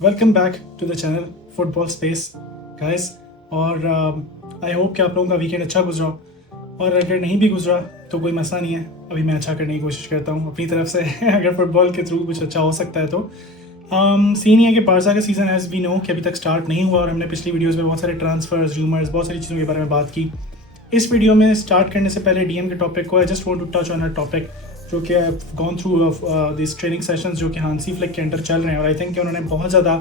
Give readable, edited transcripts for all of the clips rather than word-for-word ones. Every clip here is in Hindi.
Welcome back to the channel football space guys. और आई होप कि आप लोगों का वीकेंड अच्छा गुजरा, और अगर नहीं भी गुजरा तो कोई मसला नहीं है, अभी मैं अच्छा करने की कोशिश करता हूँ अपनी तरफ से अगर फुटबॉल के थ्रू कुछ अच्छा हो सकता है तो। सीन ये है कि बारसा का सीज़न एज वी नो कि अभी तक स्टार्ट नहीं हुआ, और हमने पिछली वीडियोज़ में बहुत सारे ट्रांसफर्स, रूमर्स, बहुत सारी चीज़ों के बारे में बात की। इस वीडियो में स्टार्ट करने से पहले डीएम के टॉपिक को I just want to touch on a topic जो कि I gone through this training sessions जो कि हांसी फ्लिक के अंडर चल रहे हैं, और आई थिंक कि उन्होंने बहुत ज़्यादा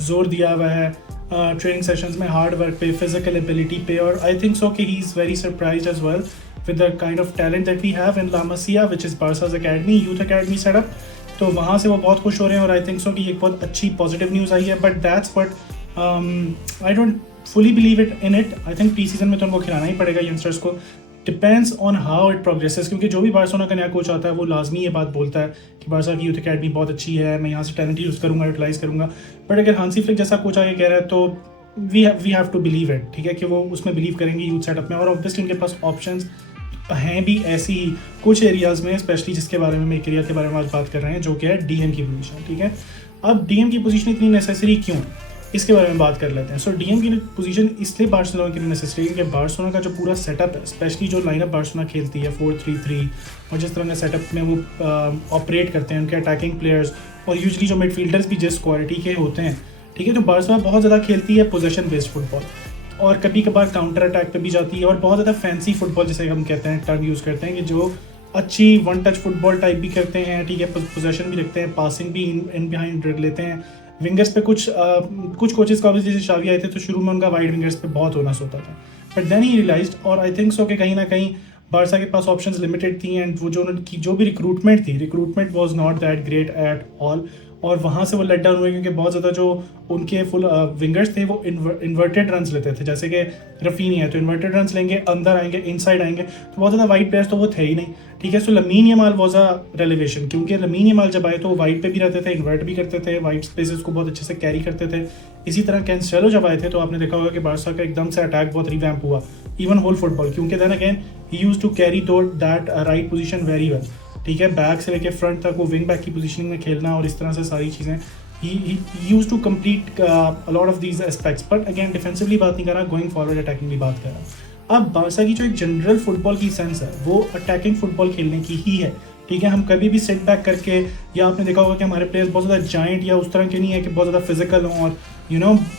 जोर दिया हुआ है ट्रेनिंग सेशंस में, हार्ड वर्क पे, फिजिकल एबिलिटी पे, और आई थिंक सो कि he is very surprised as well with the kind of talent that we have in La Masia which is Barça's academy, youth academy setup. तो वहाँ से वो बहुत खुश हो रहे हैं, और आई थिंक सो कि एक बहुत अच्छी पॉजिटिव न्यूज़ आई है। But that's what I don't fully believe it in it. I think pre season में तो उनको खिलाना ही पड़ेगा यंगस्टर्स को, depends on how it progresses, क्योंकि जो भी बार्सिलोना का नया कोच आता है वो लाजमी ये बात बोलता है कि बारसा की यूथ अकेडमी बहुत अच्छी है, मैं यहाँ से टैलेंट यूज़ करूँगा, यूटिलाइज करूँगा। बट अगर हांसी फ्लिक जैसा कोच आगे कह रहा है तो we have to believe it, ठीक है, कि वो उसमें बिलीव करेंगे यूथ सेटअप में। और ऑब्वियसली उनके पास ऑप्शंस हैं भी ऐसी ही कुछ एरियाज़ में, स्पेशली जिसके बारे में एक एरिया के बारे में आज बात कर रहे हैं जो कि है डीएम की पोजीशन, ठीक है। अब डीएम की पोजीशन इतनी नेसेसरी क्यों, इसके बारे में बात कर लेते हैं। सो डीएम की पोजीशन इसलिए बार्सिलोना के लिए नेसेसरी है कि बार्सिलोना का जो पूरा सेटअप है, स्पेशली जो लाइनअप बार्सिलोना खेलती है 4-3-3, और जिस तरह के सेटअप में वो ऑपरेट करते हैं, उनके अटैकिंग प्लेयर्स और यूजली जो मिडफील्डर्स भी जिस क्वालिटी के होते हैं, ठीक है। तो बार्सिलोना बहुत ज़्यादा खेलती है पोजेशन बेस्ड फुटबॉल, और कभी कभार काउंटर अटैक पे भी जाती है, और बहुत ज़्यादा फैंसी फुटबॉल जिसे हम कहते हैं, टर्म यूज़ करते हैं, कि जो अच्छी वन टच फुटबॉल टाइप भी करते हैं, ठीक है, पोजेशन भी रखते हैं, पासिंग भी इन बिहाइंड लेते हैं। विंगर्स पे कुछ कोचेस का जैसे शावी आए थे तो शुरू में उनका वाइड विंगर्स पे बहुत होना होता था, बट देन ही रियलाइज्ड, और आई थिंक सो कि कहीं ना कहीं बारसा के पास ऑप्शंस लिमिटेड थी, एंड वो जो उनकी जो भी recruitment was not that great at all, और वहाँ से वो लेट डाउन हुए क्योंकि बहुत ज़्यादा जो उनके फुल विंगर्स थे वो इन्वर्टेड रन्स लेते थे। जैसे कि रफीनी है तो इन्वर्टेड रन्स लेंगे, अंदर आएंगे, इनसाइड आएंगे, तो बहुत ज़्यादा वाइड प्लेयर्स तो वो थे ही नहीं, ठीक है। सो लमीन यमाल वाज अ रेलिवेशन, क्योंकि लमीन यमाल जब आए तो वो वाइड पे भी रहते थे, इन्वर्ट भी करते थे, वाइड स्पेसेस को बहुत अच्छे से कैरी करते थे। इसी तरह कैंसेलो जब आए थे तो आपने देखा होगा कि बारसा का एकदम से अटैक बहुत रिवैम्प हुआ, इवन होल फुटबॉल, क्योंकि then again he used to carry that right position very well, ठीक है। बैक से लेके फ्रंट तक वो विंग बैक की पोजीशनिंग में खेलना और इस तरह से सारी चीज़ें he used to complete a lot of these aspects, but again defensively बात नहीं कर रहा, गोइंग फॉरवर्ड अटैकिंग की बात कर रहा। अब बारसा की जो एक जनरल फुटबॉल की सेंस है वो अटैकिंग फुटबॉल खेलने की ही है, ठीक है। हम कभी भी सेट बैक करके, या आपने देखा होगा कि हमारे प्लेयर्स बहुत ज़्यादा जाइंट या उस तरह के नहीं है कि बहुत ज़्यादा फिजिकल हों और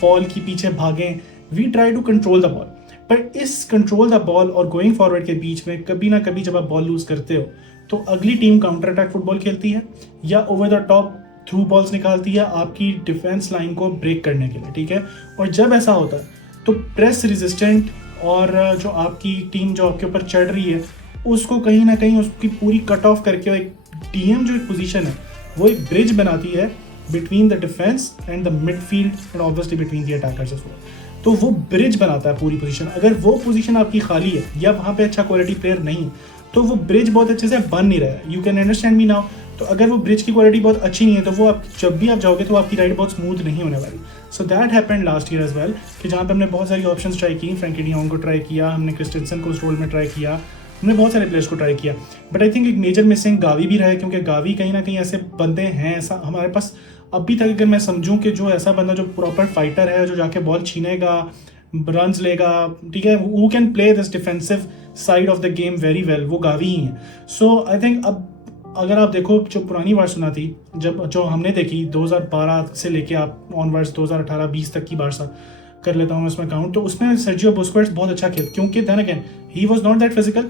बॉल की पीछे भागें। We try to control the ball, पर इस कंट्रोल द बॉल और गोइंग फॉरवर्ड के बीच में कभी ना कभी जब आप बॉल लूज करते हो तो अगली टीम काउंटर अटैक फुटबॉल खेलती है, या over the top through balls निकालती है आपकी डिफेंस लाइन को ब्रेक करने के लिए, ठीक है। और जब ऐसा होता है तो प्रेस रेजिस्टेंट और जो आपकी टीम जो आपके ऊपर चढ़ रही है उसको कहीं ना कहीं उसकी पूरी कट ऑफ करके, एक डीएम जो एक पोजीशन है वो एक ब्रिज बनाती है between the defence and the midfield and obviously between the attackers as well. तो वो ब्रिज बनाता है पूरी पोजीशन। अगर वो पोजीशन आपकी खाली है या वहाँ पे अच्छा क्वालिटी प्लेयर नहीं, तो वो ब्रिज बहुत अच्छे से बन नहीं रहा है। You can understand me now. तो अगर वो ब्रिज की क्वालिटी बहुत अच्छी नहीं है तो वो आप जब भी आप जाओगे तो आपकी राइड बहुत स्मूथ नहीं होने वाली। So that happened last year as well, कि जहाँ पे हमने बहुत सारी ऑप्शंस ट्राई की, फ्रैंकी डी जॉन्ग को ट्राई किया, हमने क्रिस्टेंसन को उस रोल में ट्राई किया, हमने बहुत सारे प्लेयर्स को ट्राई किया, बट आई थिंक एक मेजर मिसिंग गावी भी रहा है, क्योंकि गावी कहीं ना कहीं ऐसे बंदे हैं, ऐसा हमारे पास अभी तक अगर मैं समझूँ कि जो ऐसा बंदा जो प्रॉपर फाइटर है, जो जाके बॉल छीनेगा, रन्स लेगा, ठीक है, who can play this defensive side of the game very well, वो गावी ही है। सो आई थिंक अब अगर आप देखो जो पुरानी बारसा थी, जब जो हमने देखी 2012 से लेके आप ऑनवर्ड्स 2018-20 तक की बारसा कर लेता हूँ उसमें काउंट, तो उसमें सर्जियो बुस्केट्स बहुत अच्छा खेल, क्योंकि then again he was not that physical,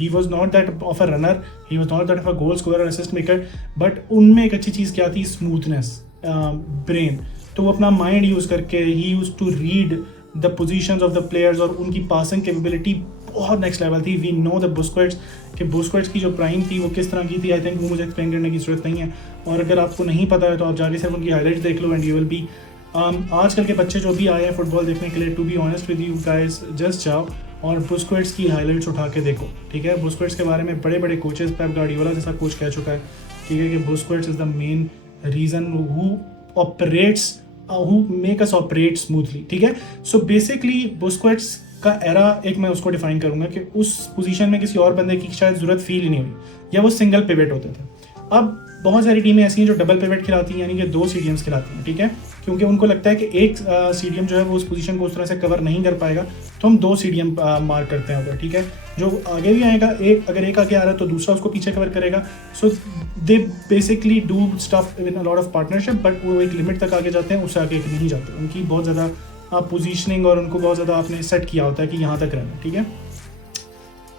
he was not that of a runner, he was not that of a goal scorer, assist maker, but उनमें एक अच्छी चीज़ क्या थी, स्मूथनेस, ब्रेन। तो वो अपना माइंड यूज़ करके he use to read the positions of the players, और उनकी पासिंग कैपेबिलिटी बहुत नेक्स्ट लेवल थी। वी नो द बुस्केट्स की जो प्राइम थी वो किस तरह की थी, आई थिंक वो मुझे एक्सप्लेन करने की जरूरत नहीं है। और अगर आपको नहीं पता है तो आप जाके सिर्फ उनकी हाईलाइट्स देख लो एंड यू विल बी। आजकल के बच्चे जो भी आए हैं फुटबॉल देखने के लिए, to be honest with you guys, just जाओ और बुस्केट्स की हाईलाइट्स उठा के देखो, ठीक है। बुस्केट्स के बारे में बड़े बड़े कोचेस, पेप गार्डियोला जैसा कोच कह चुका है, ठीक है, कि Busquets is the main reason who make us operate smoothly, ठीक है। सो बेसिकली बुस्केट्स का एरा एक मैं उसको डिफाइन करूंगा कि उस पोजीशन में किसी और बंदे की शायद जरूरत फील ही नहीं हुई, या वो सिंगल पिवट होते थे। अब बहुत सारी टीमें ऐसी हैं जो डबल पिवट खिलाती हैं, यानी कि 2 CDMs खिलाती हैं, ठीक है। क्योंकि उनको लगता है कि एक CDM जो है वो उस पोजीशन को उस तरह से कवर नहीं कर पाएगा, तो हम 2 CDM मार्क करते हैं उधर, ठीक है। जो आगे भी आएगा, अगर एक आगे आ रहा है तो दूसरा उसको पीछे कवर करेगा। So they basically do stuff in a lot of partnership, but वो एक लिमिट तक आगे जाते हैं, उससे आगे नहीं जाते। उनकी बहुत ज़्यादा पोजीशनिंग और उनको बहुत ज़्यादा आपने सेट किया होता है कि यहाँ तक रहना, ठीक है।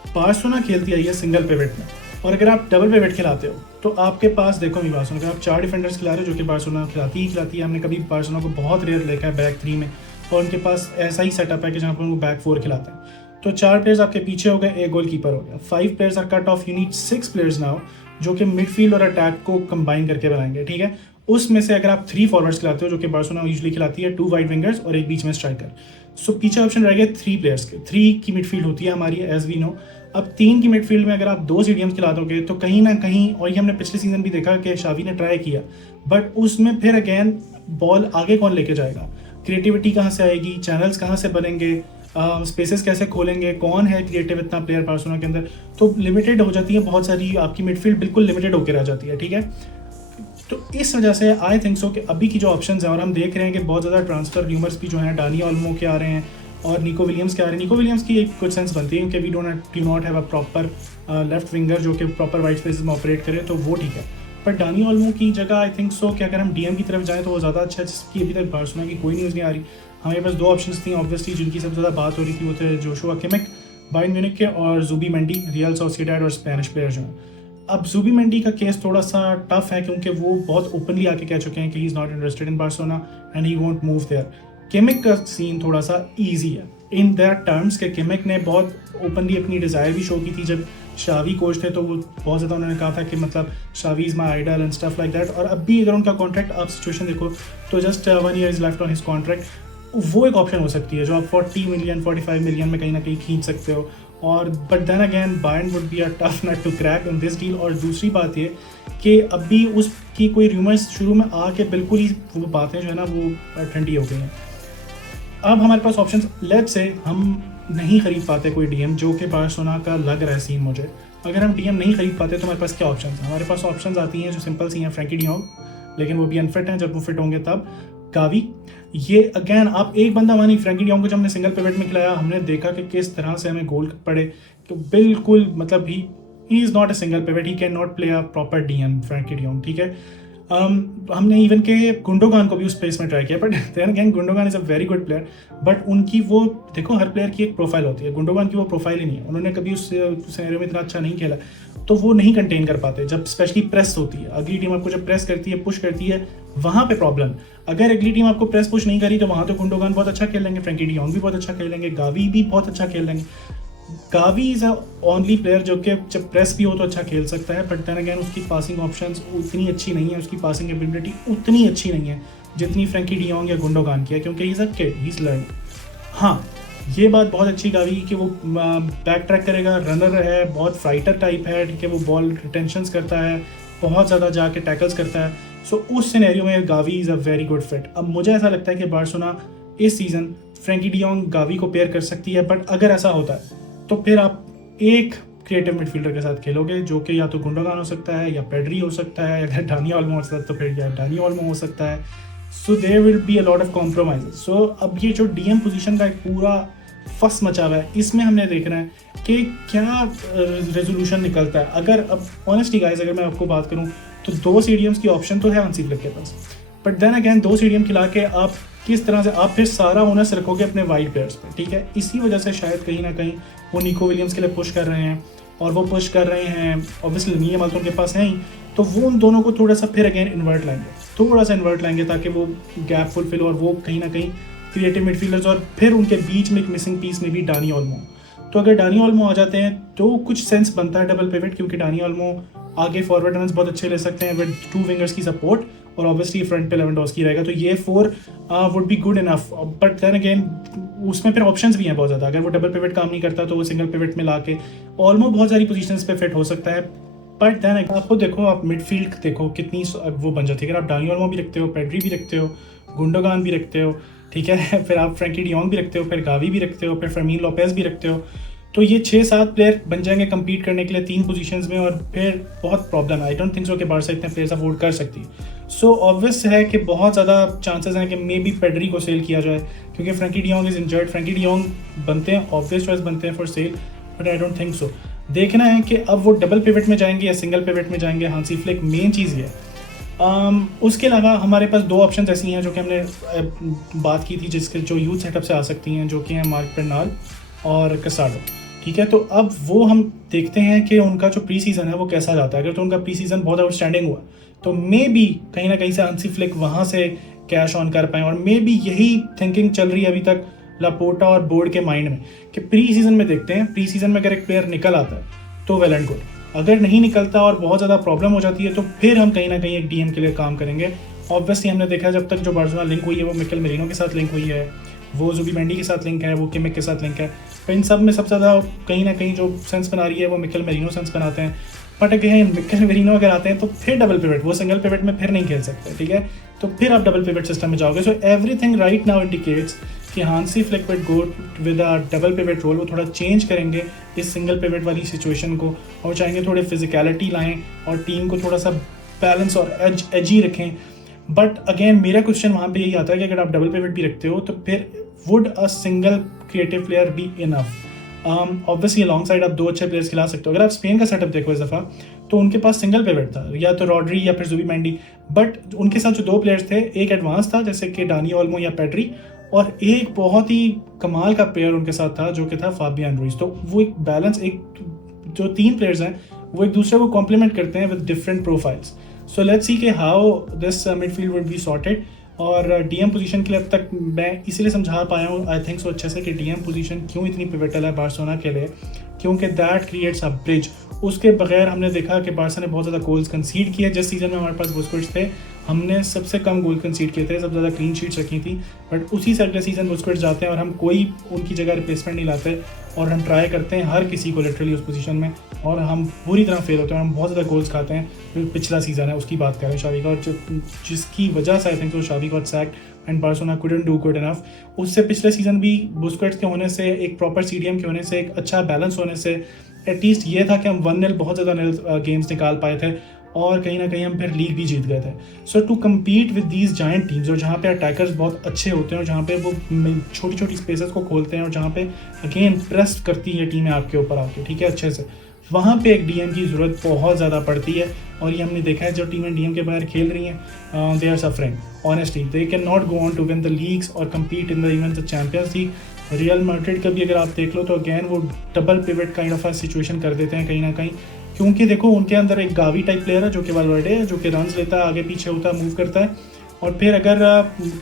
बार्सिलोना खेलती आई है सिंगल पिवट में, और अगर आप डबल पिवट खिलाते हो तो आपके पास देखो मेरी बात सुनो, अगर आप 4 डिफेंडर्स खिला रहे हो, जो कि बार्सिलोना खिलाती है, हमने कभी बार्सिलोना को बहुत रेयर देखा है बैक 3 में, और उनके पास ऐसा ही सेटअप है कि जहाँ पर उनको बैक 4 खिलाते हैं। तो 4 प्लेयर्स आपके पीछे हो गए, एक गोल कीपर हो गया, 5 players are cut off, you need 6 players now, जो कि मिडफील्ड और अटैक को कंबाइन करके बनाएंगे, ठीक है। उसमें से अगर आप 3 फॉरवर्ड्स खिलाते हो, जो कि बार्सिलोना यूजुअली खिलाती है, 2 वाइड विंगर्स और एक बीच में स्ट्राइकर, सो पीछे ऑप्शन रह गए 3 प्लेयर्स के। 3 की मिडफील्ड होती है हमारी, एज वी नो। अब 3 की मिडफील्ड में अगर आप 2 CDMs खिला दोगे तो कहीं ना कहीं, और ये हमने पिछले सीजन भी देखा कि शावी ने ट्राई किया, बट उसमें फिर अगेन बॉल आगे कौन लेके जाएगा, क्रिएटिविटी कहाँ से आएगी, चैनल्स कहाँ से बनेंगे, स्पेसेस कैसे खोलेंगे, कौन है क्रिएटिव इतना प्लेयर बार्सिलोना के अंदर, तो लिमिटेड हो जाती है बहुत सारी, आपकी मिडफील्ड बिल्कुल लिमिटेड होकर रह जाती है, ठीक है। तो इस वजह से आई थिंक सो कि अभी की जो ऑप्शंस हैं, और हम देख रहे हैं कि बहुत ज़्यादा ट्रांसफर र्यूमर्स भी जो हैं डानी ओल्मो के आ रहे हैं और निको विलियम्स के आ रहे हैं। निको विलियम्स की एक कुछ सेंस बनती है कि we do not have a proper left winger जो कि प्रॉपर वाइट स्पेस में ऑपरेट करे, तो वो ठीक है। पर डानी ओल्मो की जगह आई थिंक सो कि अगर हम DM की तरफ जाएँ तो वो ज़्यादा अच्छा है, जिसकी अभी तक बार्सिलोना की कोई न्यूज़ नहीं आ रही। हमारे पास 2 ऑप्शंस थी ऑब्वियसली, जिनकी सबसे ज़्यादा बात हो रही थी, वो थे जोशुआ किमिक बायर्न म्यूनिख के, और ज़ुबीमेंडी रियल सोसिएडाड और स्पेनिश प्लेयर जो हैं। अब ज़ुबीमेंडी का केस थोड़ा सा टफ है, क्योंकि वो बहुत ओपनली आके कह चुके हैं कि he is not interested in Barcelona and he won't move there. Kimmich का सीन थोड़ा सा ईजी है इन दैट टर्म्स के किमिक ने बहुत ओपनली अपनी डिज़ायर भी शो की थी जब शावी कोच थे, तो वो बहुत ज़्यादा उन्होंने कहा था कि मतलब Xavi is my idol and stuff like that. और अब भी अगर उनका कॉन्ट्रैक्ट आप सिचुएशन देखो तो just 1 year is left on his contract, वो एक ऑप्शन हो सकती है जो आप 40 मिलियन 45 मिलियन में कहीं ना कहीं खींच सकते हो। और but then again Bayern would be a tough nut to crack in this deal. और दूसरी बात ये कि अभी उसकी कोई रूमर्स शुरू में आके बिल्कुल ही वो बातें जो है ना वो ठंडी हो गई हैं। अब हमारे पास ऑप्शन, लेट्स से हम नहीं खरीद पाते कोई DM, जो कि बार्सिलोना का लग रहा है सीन मुझे। अगर हम DM नहीं खरीद पाते तो हमारे पास क्या ऑप्शन है? हमारे पास ऑप्शन आती हैं जो सिंपल सी हैं, फ्रैंकी डी जॉन्ग, लेकिन वो भी अनफिट हैं, जब वो फिट होंगे तब। गावी, ये अगेन आप एक बंदा मानी, फ्रैंकी डी जॉन्ग को जब हमने सिंगल पिवट में खिलाया, हमने देखा कि किस तरह से हमें गोल पड़े, तो बिल्कुल मतलब he is not a single pivot, he can not play a proper DM Frenkie de Jong, ठीक है। हमने इवन के गुंडोगान को भी उस स्पेस में ट्राई किया, but then again Gundogan is a very good player, but उनकी वो देखो हर प्लेयर की एक प्रोफाइल होती है, गुंडोगान की वो प्रोफाइल ही नहीं है, उन्होंने कभी उस सिनेरियो में इतना अच्छा नहीं खेला, तो वो नहीं कंटेन कर पाते जब स्पेशली प्रेस होती है। अगली टीम आपको जब प्रेस करती है, पुश करती है, वहाँ पे प्रॉब्लम। अगर अगली टीम आपको प्रेस पुश नहीं करी तो वहाँ तो गुंडोगान बहुत अच्छा खेल लेंगे, फ्रैंकी डी जॉन्ग भी बहुत अच्छा खेल लेंगे, गावी भी बहुत अच्छा खेल लेंगे। Gavi is a only player जो कि जब प्रेस भी हो तो अच्छा खेल सकता है, बट देन अगेन उसकी पासिंग ऑप्शंस उतनी अच्छी नहीं है, उसकी पासिंग एबिलिटी उतनी अच्छी नहीं है जितनी फ्रैंकी डी जॉन्ग या गुंडोगान की है, क्योंकि he is a kid, he is learning. हाँ, ये बात बहुत अच्छी गावी की, वो बैक ट्रैक करेगा, रनर है, बहुत फाइटर टाइप है, ठीक है, वो बॉल रिटेंशंस करता है, बहुत ज़्यादा जाके टैकल्स करता है। सो उस सिनेरियो में Gavi is a very good fit. अब मुझे ऐसा लगता है कि बार्सिलोना इस सीज़न फ्रैंकी डी जॉन्ग गावी को पेयर कर सकती है, बट अगर ऐसा होता है तो फिर आप एक क्रिएटिव मिडफील्डर के साथ खेलोगे, जो कि या तो गुंडोगान हो सकता है या पेड्री हो सकता है, अगर डानी ओल्मो हो सकता है तो फिर या डानी ओल्मो हो सकता है। So there will be a lot of compromises. So अब ये जो DM पोजीशन का एक पूरा फस मचा हुआ है, इसमें हमने देखना है कि क्या रेजोल्यूशन निकलता है। अगर अब ऑनेस्टली गाइस, अगर मैं आपको बात करूं तो 2 CDMs की ऑप्शन तो है हांसी फ्लिक के पास, बट देन अगेन 2 CDM खिला के आप किस तरह से आप फिर सारा ओनर्स रखोगे अपने वाइड प्लेयर्स पे, ठीक है। इसी वजह से शायद कहीं ना कहीं वो निको विलियम्स के लिए पुश कर रहे हैं, और वो पुश कर रहे हैं ऑब्वियसली नीम तो उनके पास है ही, तो वो उन दोनों को थोड़ा सा फिर अगेन इन्वर्ट लाएंगे, ताकि वो गैप फुलफिल, और वो कहीं ना कहीं क्रिएटिव मिडफील्डर्स, और फिर उनके बीच में एक मिसिंग पीस में भी डानी ओल्मो। तो अगर डानी ओल्मो आ जाते हैं तो कुछ सेंस बनता है डबल पिवट, क्योंकि डानी ओल्मो आगे फॉरवर्ड रन्स बहुत अच्छे ले सकते हैं विद 2 विंगर्स की सपोर्ट, और ऑब्वियसली फ्रंट पे लेवेंडोव्स्की रहेगा, तो ये 4 would be good enough. But then again उसमें फिर ऑप्शंस भी हैं बहुत ज़्यादा। अगर वो डबल पिवट काम नहीं करता तो वो सिंगल पिवट में लाके ऑलमो बहुत सारी पोजीशंस पे फिट हो सकता है। बट देन आपको देखो, आप मिडफील्ड देखो कितनी वो बन जाती है। अगर आप डानी ओल्मो भी रखते हो, पेड्री भी रखते हो, गुंडोगान भी रखते हो, ठीक है, फिर आप फ्रैंकी डी जॉन्ग भी रखते हो, फिर गावी भी रखते हो, फिर फर्मीन लोपेज भी रखते हो, तो ये 6-7 प्लेयर बन जाएंगे कम्पीट करने के लिए 3 पोजीशंस में, और फिर बहुत प्रॉब्लम है। आई डोंट थिंक सो कि बार्सा इतने प्लेयर्स अफोर्ड कर सकती है। सो ऑब्वियस है कि बहुत ज़्यादा चांसेस हैं कि मे बी पेड्री को सेल किया जाए, क्योंकि Frenkie de Jong is injured. Frenkie de Jong बनते हैं, ऑब्वियस चॉइस बनते हैं for sale, but I don't think सो। देखना है कि अब वो डबल पिवट में जाएंगे या सिंगल पिवट में जाएंगे हांसी फ्लिक, मेन चीज़ ये है। उसके अलावा हमारे पास दो ऑप्शन ऐसी हैं जो कि हमने बात की थी, जिसके जो यूथ सेटअप से आ सकती हैं, जो कि हैं मार्क पेर्नाल और कसाडो। ठीक है, तो अब वो हम देखते हैं कि उनका जो प्री सीज़न है वो कैसा जाता है। अगर तो उनका प्री सीज़न बहुत आउटस्टैंडिंग हुआ तो मे बी कहीं ना कहीं से हांसी फ्लिक वहाँ से कैश ऑन कर पाएँ, और मे बी यही थिंकिंग चल रही है अभी तक लापोर्टा और बोर्ड के माइंड में कि प्री सीज़न में देखते हैं, प्री सीज़न में अगर एक प्लेयर निकल आता है तो वेल एंड गुड, अगर नहीं निकलता और बहुत ज़्यादा प्रॉब्लम हो जाती है तो फिर हम कहीं ना कहीं एक डीएम के लिए काम करेंगे। ऑब्वियसली हमने देखा जब तक जो बार्सिलोना लिंक हुई है वो मिकेल मेरिनो के साथ लिंक हुई है, वो जुबिमेंडी के साथ लिंक है, वो किमिक के साथ लिंक है। तो इन सब में सबसे ज़्यादा कहीं ना कहीं जो सेंस बना रही है वो मिकेल मेरिनो सेंस बनाते हैं। बट अगेन मिकेल मेरिनो अगर आते हैं तो फिर डबल पिवट, वो सिंगल पिवट में फिर नहीं खेल सकते। ठीक है, तो फिर आप डबल पिवट सिस्टम में जाओगे। So everything right now indicates कि Hansi Flick will go with a double pivot role. वो थोड़ा चेंज करेंगे इस सिंगल पिवट वाली सिचुएशन को, और चाहेंगे थोड़े फिजिकलिटी लाएं और टीम को थोड़ा सा बैलेंस और एजी रखें। बट अगेन मेरा क्वेश्चन वहाँ पे यही आता है कि अगर आप डबल पिवट भी रखते हो तो फिर would a single creative player be enough? Obviously long side आप दो अच्छे प्लेयर्स खिला सकते हो। अगर आप स्पेन का सेटअप देखो इस दफ़ा, तो उनके पास सिंगल पिवट था, या तो रॉड्री या फिर जुबिमेंडी, बट उनके साथ जो दो प्लेयर्स थे, एक एडवांस था जैसे कि डानी ओल्मो या पेड्री, और एक बहुत ही कमाल का प्लेयर उनके साथ था जो कि था फाबियन रुइज। तो वो एक बैलेंस, एक जो तीन प्लेयर्स हैं वो एक दूसरे को कॉम्प्लीमेंट करते हैं with different profiles. So let's see कि how this midfield would be sorted. और डीएम पोजीशन के लिए अब तक मैं इसीलिए समझा पाया हूँ आई थिंक सो अच्छे से कि डीएम पोजीशन क्यों इतनी पिवटल है बार्सिलोना के लिए, क्योंकि दैट क्रिएट्स अ ब्रिज। उसके बगैर हमने देखा कि बार्सा ने बहुत ज़्यादा गोल्स कंसीड किए। जिस सीजन में हमारे पास बुस्केट्स थे हमने सबसे कम गोल कंसीड किए थे, सबसे ज़्यादा क्लीन शीट्स रखी थी। बट उसी से अगले सीजन बुस्केट्स जाते हैं और हम कोई उनकी जगह रिप्लेसमेंट नहीं लाते, और हम ट्राई करते हैं हर किसी को लिटरली उस पोजीशन में, और हम पूरी तरह फेल होते हैं और हम बहुत ज़्यादा गोल्स खाते हैं। जो पिछला सीज़न है उसकी बात करें शावी का, और जिसकी वजह से I think शावी got sacked and Barcelona couldn't do good enough. उससे पिछले सीज़न भी बुस्केट्स के होने से, एक प्रॉपर सीडीएम के होने से, एक अच्छा बैलेंस होने से एटलीस्ट ये था कि हम 1-0 बहुत ज़्यादा गेम्स निकाल पाए थे, और कहीं ना कहीं हम फिर लीग भी जीत गए थे। So to compete with these giant teams, और जहाँ पे अटैकर्स बहुत अच्छे होते हैं और जहाँ पे वो छोटी छोटी स्पेसेस को खोलते हैं, और जहाँ पे अगेन प्रेस करती है टीमें आपके ऊपर आके, ठीक है, अच्छे से, वहाँ पे एक डीएम की ज़रूरत बहुत ज़्यादा पड़ती है। और ये हमने देखा है जो टीमें डीएम के बगैर खेल रही हैं, they are suffering honestly, they can not go on to win the leagues और compete in the even the Champions League. Real Madrid का भी अगर आप देख लो तो अगेन वो double pivot kind of situation कर देते हैं कहीं ना कहीं, क्योंकि देखो उनके अंदर एक गावी टाइप प्लेयर है जो कि वाल्वर्डे है, जो कि रन्स लेता है, आगे पीछे होता है, मूव करता है। और फिर अगर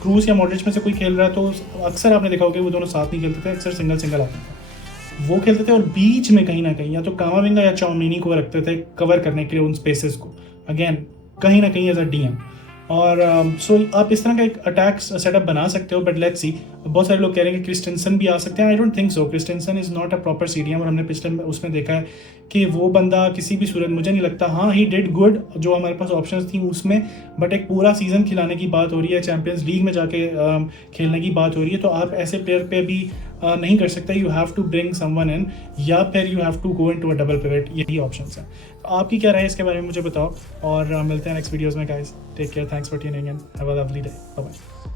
क्रूज या मॉडरिच में से कोई खेल रहा है तो अक्सर आपने देखा होगा वो दोनों साथ नहीं खेलते थे, अक्सर सिंगल सिंगल आते थे, वो खेलते थे। और बीच में कहीं ना कहीं या तो कामाविंगा या चाउमिनी को रखते थे कवर करने के लिए उन स्पेसेस को, अगेन कहीं ना कहीं एज अ डीएम। और सो आप इस तरह का एक अटैक सेटअप बना सकते हो। बट लेट्स सी, बहुत सारे लोग कह रहे हैं कि क्रिस्टेंसन भी आ सकते हैं। I don't think so, Christensen is not a proper CDM, और हमने पिछले उसमें देखा है कि वो बंदा किसी भी सूरत, मुझे नहीं लगता, हाँ ही डिड गुड जो हमारे पास ऑप्शंस थी उसमें, बट एक पूरा सीज़न खिलाने की बात हो रही है, चैम्पियंस लीग में जाके खेलने की बात हो रही है, तो आप ऐसे प्लेयर पे भी नहीं कर सकते। You have to bring someone in, या फिर you have to go into a double pivot, यही ऑप्शंस हैं। आपकी क्या राय है इसके बारे में मुझे बताओ, और मिलते हैं नेक्स्ट वीडियोज़ में guys. Take care, thanks for tuning in, have a lovely day, bye bye.